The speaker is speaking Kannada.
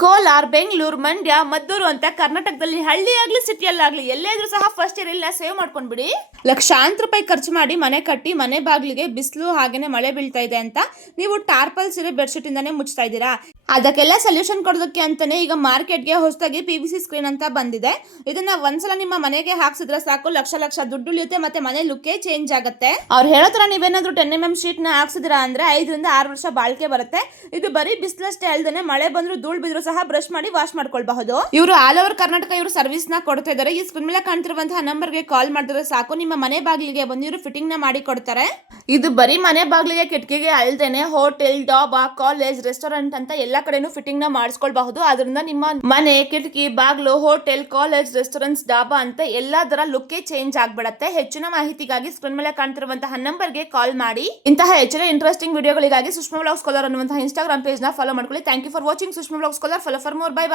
ಕೋಲಾರ, ಬೆಂಗಳೂರು, ಮಂಡ್ಯ, ಮದ್ದೂರು ಅಂತ ಕರ್ನಾಟಕದಲ್ಲಿ ಹಳ್ಳಿ ಆಗ್ಲಿ ಸಿಟಿಯಲ್ಲಾಗ್ಲಿ ಎಲ್ಲೇ ಇದ್ರೂ ಸಹ ಫಸ್ಟ್ ಇಯರ್ ಇಲ್ಲ ಸೇವ್ ಮಾಡ್ಕೊಂಡ್ಬಿಡಿ. ಲಕ್ಷಾಂತರ ರೂಪಾಯಿ ಖರ್ಚು ಮಾಡಿ ಮನೆ ಕಟ್ಟಿ ಮನೆ ಬಾಗಿಲಿಗೆ ಬಿಸಿಲು ಹಾಗೇನೆ ಮಳೆ ಬೀಳ್ತಾ ಇದೆ ಅಂತ ನೀವು ಟಾರ್ಪಲ್ ಸೀರೆ ಬೆಡ್ಶೀಟ್ ಇಂದಾನೆ ಮುಚ್ತಾ ಇದ್ದೀರಾ. ಅದಕ್ಕೆಲ್ಲ ಸೊಲ್ಯೂಷನ್ ಕೊಡೋದಕ್ಕೆ ಅಂತಾನೆ ಈಗ ಮಾರ್ಕೆಟ್ಗೆ ಹೊಸದಾಗಿ PVC ಸ್ಕ್ರೀನ್ ಅಂತ ಬಂದಿದೆ. ಇದನ್ನ ಒಂದ್ಸಲ ನಿಮ್ಮ ಮನೆಗೆ ಹಾಕ್ಸಿದ್ರೆ ಸಾಕು, ಲಕ್ಷ ಲಕ್ಷ ದುಡ್ಡು ಉಳಿಯುತ್ತೆ ಮತ್ತೆ ಮನೆ ಲುಕ್ಕೇ ಚೇಂಜ್ ಆಗುತ್ತೆ. ಅವ್ರು ಹೇಳೋ ತರ ನೀವೇನಾದ್ರೂ 10mm ಶೀಟ್ ನ ಹಾಕ್ಸಿದಿರಾ ಅಂದ್ರೆ 5ರಿಂದ 6 ವರ್ಷ ಬಾಳಿಕೆ ಬರುತ್ತೆ. ಇದು ಬರೀ ಬಿಸಿಲಷ್ಟೇ ಅಲ್ದೇನೆ ಮಳೆ ಬಂದ್ರು ಧೂಳು ಬಿದ್ರು ಸಹ ಬ್ರಷ್ ಮಾಡಿ ವಾಶ್ ಮಾಡ್ಕೊಳ್ಬಹುದು. ಇವರು ಆಲ್ ಓವರ್ ಕರ್ನಾಟಕ ಇವರು ಸರ್ವಿಸ್ ನ ಕೊಡ್ತಾ ಇದ್ದಾರೆ. ಈ ಸ್ಕ್ರೀನ್ ಮೇಲೆ ಕಾಣ್ತಿರುವಂತಹ ನಂಬರ್ಗೆ ಕಾಲ್ ಮಾಡಿದ್ರೆ ಸಾಕು, ನಿಮ್ಮ ಮನೆ ಬಾಗಿಲಿಗೆ ಬಂದು ಇವರು ಫಿಟ್ಟಿಂಗ್ ನ ಮಾಡಿ ಕೊಡ್ತಾರೆ. ಇದು ಬರೀ ಮನೆ ಬಾಗಿಲಿಗೆ ಕಿಟಕಿಗೆ ಅಲ್ದೇನೆ ಹೋಟೆಲ್, ಡಾಬಾ, ಕಾಲೇಜ್, ರೆಸ್ಟೋರೆಂಟ್ ಅಂತ ಎಲ್ಲಾ ಕಡೆನೂ ಫಿಟ್ಟಿಂಗ್ ನ ಮಾಡಿಸ್ಕೊಳ್ಬಹುದು. ಅದರಿಂದ ನಿಮ್ಮ ಮನೆ, ಕಿಟಕಿ, ಬಾಗಿಲು, ಹೋಟೆಲ್, ಕಾಲೇಜ್, ರೆಸ್ಟೋರೆಂಟ್ಸ್, ಡಾಬಾ ಅಂತ ಎಲ್ಲದರ ಲುಕ್ಕೇ ಚೇಂಜ್ ಆಗ್ಬಿಡತ್ತೆ. ಹೆಚ್ಚಿನ ಮಾಹಿತಿಗಾಗಿ ಸ್ಕ್ರೀನ್ ಮೇಲೆ ಕಾಣ್ತಿರುವಂತಹ ನಂಬರ್ಗೆ ಕಾಲ್ ಮಾಡಿ. ಇಂತಹ ಹೆಚ್ಚಿನ ಇಂಟ್ರೆಸ್ಟಿಂಗ್ ವಿಡಿಯೋಗಳಿಗಾಗಿ ಸುಷ್ಮಾ ವ್ಲಾಗ್ಸ್ ಕೋಲಾರ್ ಅನ್ನುವಂತಹ ಇನ್ಸ್ಟಾಗ್ರಾಮ್ ಪೇಜ್ ನ ಫಾಲೋ ಮಾಡ್ಕೊಳ್ಳಿ. Thank you for watching Sushma vlogs Kolar. Follow for more. Bye by.